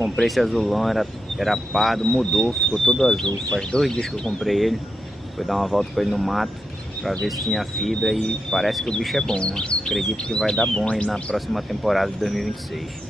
comprei esse azulão, era pardo, mudou, ficou todo azul. Faz 2 dias que eu comprei ele. Fui dar uma volta com ele no mato para ver se tinha fibra e parece que o bicho é bom. Acredito que vai dar bom aí na próxima temporada de 2026.